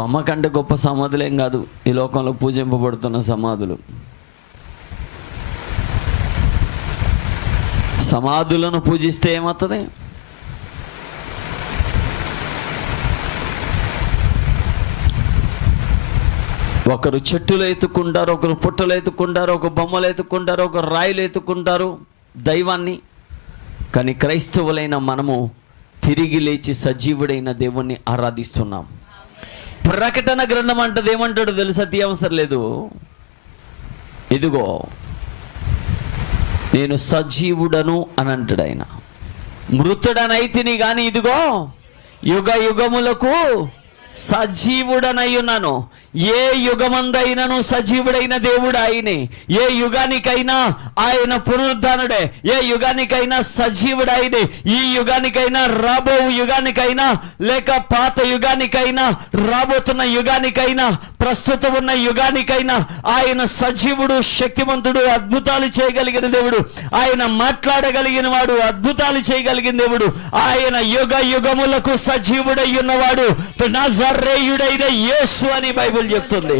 తోమ కంటే గొప్ప సమాధులేం కాదు ఈ లోకంలో పూజింపబడుతున్న సమాధులు. సమాధులను పూజిస్తే ఏమవుతుంది? ఒకరు చెట్టులు ఎత్తుకుంటారు, ఒకరు పుట్టలు ఎత్తుకుంటారు, ఒక బొమ్మలు ఎత్తుకుంటారు, ఒక రాయిలు ఎత్తుకుంటారు దైవాన్ని. కానీ క్రైస్తవులైన మనము తిరిగి లేచి సజీవుడైన దేవుణ్ణి ఆరాధిస్తున్నాం. ప్రకటన గ్రంథం అంటది ఏమంటాడు తెలుసా? అవసరం లేదు, ఇదిగో నేను సజీవుడను అని అంటాడు ఆయన. మృతుడనైతిని కానీ ఇదిగో యుగ యుగములకు సజీవుడనై ఉన్నాను. ఏ యుగమందైనను సజీవుడైన దేవుడు ఆయనే. ఏ యుగానికైనా ఆయన పునరుద్ధానుడే. ఏ యుగానికైనా సజీవుడు ఆయనే. ఈ యుగానికైనా రాబో యుగానికైనా లేక పాత యుగానికైనా రాబోతున్న యుగానికైనా ప్రస్తుతం ఉన్న యుగానికైనా ఆయన సజీవుడు, శక్తివంతుడు, అద్భుతాలు చేయగలిగిన దేవుడు. ఆయన మాట్లాడగలిగిన వాడు, అద్భుతాలు చేయగలిగిన దేవుడు. ఆయన యుగ యుగములకు సజీవుడై ఉన్నవాడు నజరేయుడైన యేసు అని బైబిల్ చెప్తుంది.